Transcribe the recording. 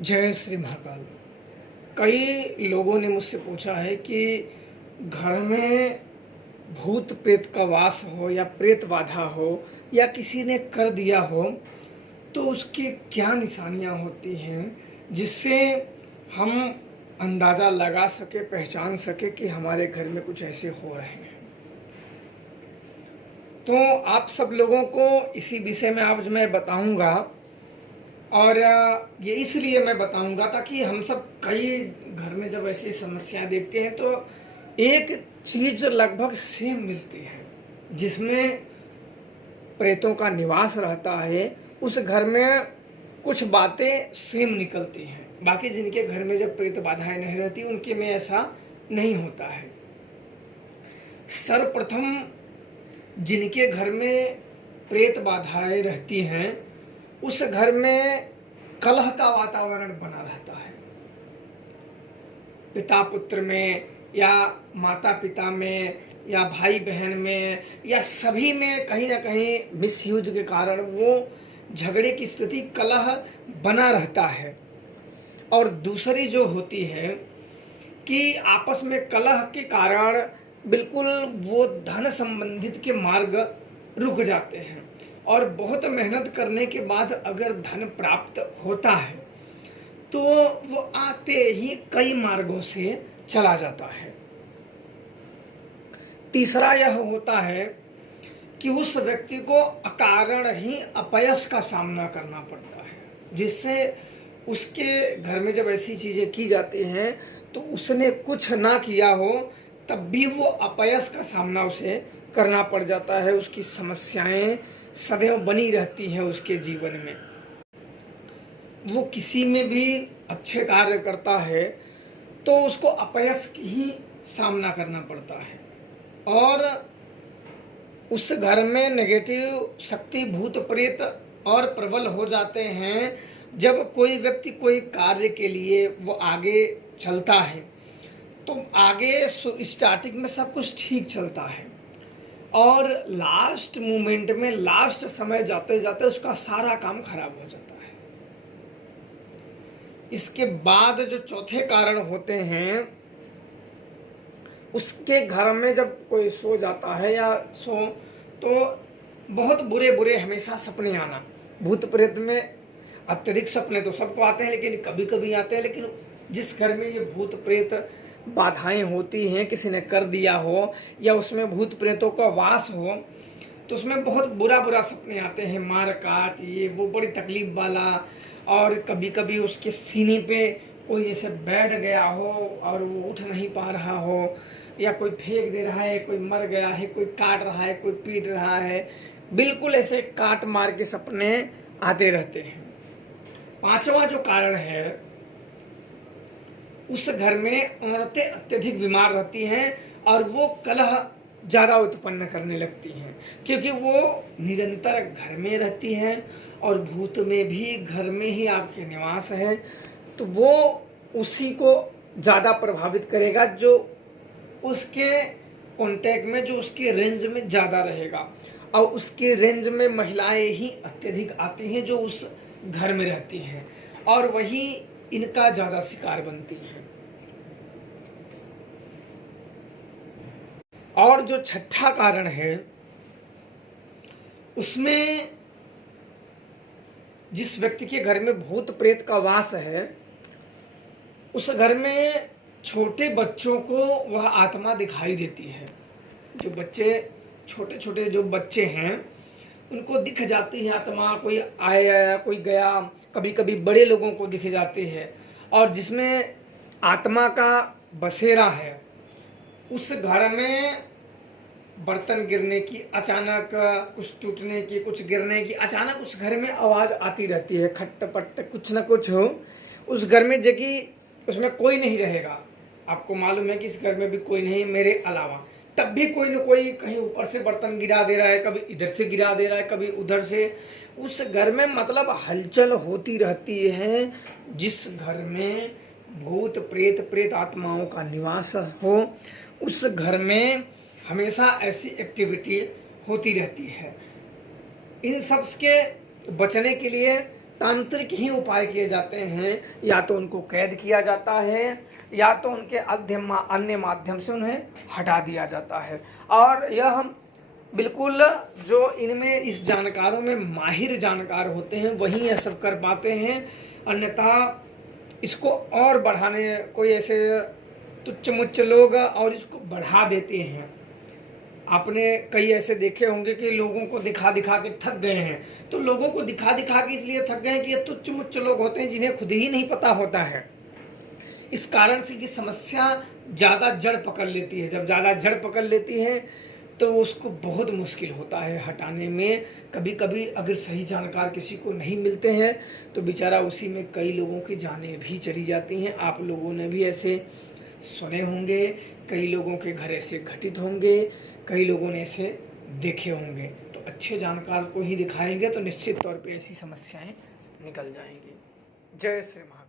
जय श्री महाकाल। कई लोगों ने मुझसे पूछा है कि घर में भूत प्रेत का वास हो या प्रेत बाधा हो या किसी ने कर दिया हो तो उसकी क्या निशानियां होती हैं जिससे हम अंदाज़ा लगा सके, पहचान सके कि हमारे घर में कुछ ऐसे हो रहे हैं। तो आप सब लोगों को इसी विषय में आज मैं बताऊंगा। और ये इसलिए मैं बताऊंगा ताकि हम सब कई घर में जब ऐसी समस्याएं देखते हैं तो एक चीज लगभग सेम मिलती है जिसमें प्रेतों का निवास रहता है। उस घर में कुछ बातें सेम निकलती हैं। बाकी जिनके घर में जब प्रेत बाधाएं नहीं रहती उनके में ऐसा नहीं होता है। सर्वप्रथम जिनके घर में प्रेत बाधाएं रहती हैं उस घर में कलह का वातावरण बना रहता है। पिता पुत्र में या माता पिता में या भाई बहन में या सभी में कहीं ना कहीं मिसयूज के कारण वो झगड़े की स्थिति, कलह बना रहता है। और दूसरी जो होती है कि आपस में कलह के कारण बिल्कुल वो धन संबंधित के मार्ग रुक जाते हैं और बहुत मेहनत करने के बाद अगर धन प्राप्त होता है तो वो आते ही कई मार्गों से चला जाता है। तीसरा यह होता है कि उस व्यक्ति को अकारण ही अपयश का सामना करना पड़ता है, जिससे उसके घर में जब ऐसी चीजें की जाती हैं तो उसने कुछ ना किया हो तब भी वो अपयश का सामना उसे करना पड़ जाता है। उसकी समस्याएं सदैव बनी रहती हैं उसके जीवन में। वो किसी में भी अच्छे कार्य करता है तो उसको अपयश की ही सामना करना पड़ता है। और उस घर में नेगेटिव शक्ति, भूत प्रेत और प्रबल हो जाते हैं जब कोई व्यक्ति कोई कार्य के लिए वो आगे चलता है तो आगे स्टार्टिंग में सब कुछ ठीक चलता है और लास्ट मोमेंट में, लास्ट समय जाते जाते उसका सारा काम खराब हो जाता है। इसके बाद जो चौथे कारण होते हैं, उसके घर में जब कोई सो जाता है या सो तो बहुत बुरे बुरे हमेशा सपने आना। भूत प्रेत में अत्यधिक सपने तो सबको आते हैं लेकिन कभी कभी आते हैं। लेकिन जिस घर में ये भूत प्रेत बाधाएं होती हैं, किसी ने कर दिया हो या उसमें भूत प्रेतों का वास हो तो उसमें बहुत बुरा बुरा सपने आते हैं, मार काट, ये वो बड़ी तकलीफ वाला। और कभी कभी उसके सीने पे कोई जैसे बैठ गया हो और वो उठ नहीं पा रहा हो, या कोई फेंक दे रहा है, कोई मर गया है, कोई काट रहा है, कोई पीट रहा है, बिल्कुल ऐसे काट मार के सपने आते रहते हैं। पांचवा जो कारण है, उस घर में औरतें अत्यधिक बीमार रहती हैं और वो कलह ज़्यादा उत्पन्न करने लगती हैं क्योंकि वो निरंतर घर में रहती हैं और भूत में भी घर में ही आपके निवास है तो वो उसी को ज़्यादा प्रभावित करेगा, जो उसके कांटेक्ट में, जो उसके रेंज में ज़्यादा रहेगा। और उसके रेंज में महिलाएं ही अत्यधिक आती हैं जो उस घर में रहती हैं और वही इनका ज़्यादा शिकार बनती हैं। और जो छठा कारण है, उसमें जिस व्यक्ति के घर में भूत प्रेत का वास है उस घर में छोटे बच्चों को वह आत्मा दिखाई देती है। जो बच्चे, छोटे छोटे जो बच्चे हैं उनको दिख जाती है आत्मा, कोई आया कोई गया, कभी कभी बड़े लोगों को दिख जाती है। और जिसमें आत्मा का बसेरा है उस घर में बर्तन गिरने की, अचानक कुछ टूटने की, कुछ गिरने की, अचानक उस घर में आवाज़ आती रहती है, खटपट कुछ ना कुछ हो उस घर में, जबकि उसमें कोई नहीं रहेगा। आपको मालूम है कि इस घर में भी कोई नहीं मेरे अलावा, तब भी कोई न कोई कहीं ऊपर से बर्तन गिरा दे रहा है, कभी इधर से गिरा दे रहा है, कभी उधर से। उस घर में मतलब हलचल होती रहती है। जिस घर में भूत प्रेत, प्रेत आत्माओं का निवास हो उस घर में हमेशा ऐसी एक्टिविटी होती रहती है। इन सब के बचने के लिए तांत्रिक ही उपाय किए जाते हैं, या तो उनको कैद किया जाता है या तो उनके अन्य माध्यम से उन्हें हटा दिया जाता है। और यह हम बिल्कुल जो इनमें इस जानकारों में माहिर जानकार होते हैं वही यह सब कर पाते हैं, अन्यथा इसको और बढ़ाने कोई ऐसे तुच्छ मुच्छ लोग और इसको बढ़ा देते हैं। आपने कई ऐसे देखे होंगे कि लोगों को दिखा दिखा के थक गए हैं, तो लोगों को दिखा दिखा के इसलिए थक गए कि ये तुच्छ मुच्छ लोग होते हैं जिन्हें खुद ही नहीं पता होता है। इस कारण से ये समस्या ज़्यादा जड़ पकड़ लेती है। जब ज़्यादा जड़ पकड़ लेती है तो उसको बहुत मुश्किल होता है हटाने में। कभी कभी अगर सही जानकार किसी को नहीं मिलते हैं तो बेचारा उसी में कई लोगों की जानें भी चली जाती हैं। आप लोगों ने भी ऐसे सुने होंगे, कई लोगों के घर ऐसे घटित होंगे, कई लोगों ने ऐसे देखे होंगे। तो अच्छे जानकार को ही दिखाएंगे तो निश्चित तौर पे ऐसी समस्याएं निकल जाएंगी। जय श्री महाराज।